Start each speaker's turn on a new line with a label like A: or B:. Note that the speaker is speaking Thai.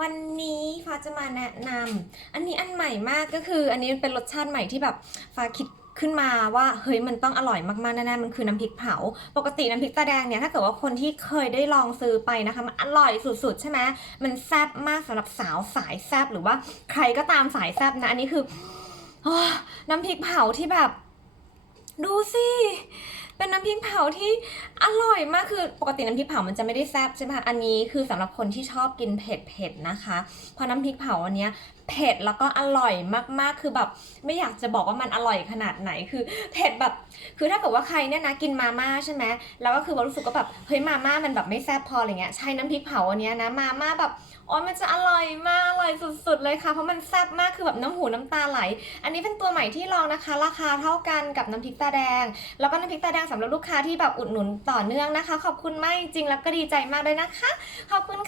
A: วันนี้ฟ้าจะมาแนะนำอันนี้อันใหม่มากก็คือ อันนี้เป็นรสชาติใหม่ที่แบบฟ้าคิดขึ้นมาว่าเฮ้ยมันต้องอร่อยมากๆแน่ๆมันคือน้ำพริกเผา ปกติน้ำพริกตาแดงเนี่ยถ้าเกิดว่าคนที่เคยได้ลองซื้อไปนะคะมันอร่อยสุดๆ ใช่ไหมมันแซ่บมากสำหรับสาวสายแซ่บหรือว่าใครก็ตามสายแซ่บนะอันนี้คืออน้ำพริกเผาที่แบบ ดูสิ น้ำพริกเผาที่อร่อยมากคือปกติน้ำพริกเผามันจะไม่ได้แซ่บใช่ไหมคะอันนี้คือสำหรับคนที่ชอบกินเผ็ดเผ็ดๆนะคะเพราะน้ำพริกเผาอันเนี้ย เผ็ดแล้วก็อร่อยมากๆ คือแบบไม่อยากจะบอกว่ามันอร่อยขนาดไหนคือเผ็ดแบบ คือถ้าเกิดว่าใครเนี่ยนะกินมาม่าใช่ไหมแล้วก็คือว่ารู้สึกว่าแบบเฮ้ยมาม่ามันแบบไม่แซ่บพออะไรเงี้ยใช้น้ำพริกเผาอันเนี้ยนะมาม่าแบบอ้ยมันจะอร่อยมากอร่อยสุด ๆ เลยค่ะ เพราะมันแซ่บมากคือแบบน้ำหูน้ำตาไหล อันนี้เป็นตัวใหม่ที่ลองนะคะ ราคาเท่ากันกับน้ำพริกตาแดง แล้วก็น้ำพริกตาแดงสำหรับลูกค้าที่แบบอุดหนุนต่อเนื่องนะคะ ขอบคุณมากจริงๆแล้วก็ดีใจมากเลยนะคะ ขอบคุณค่ะ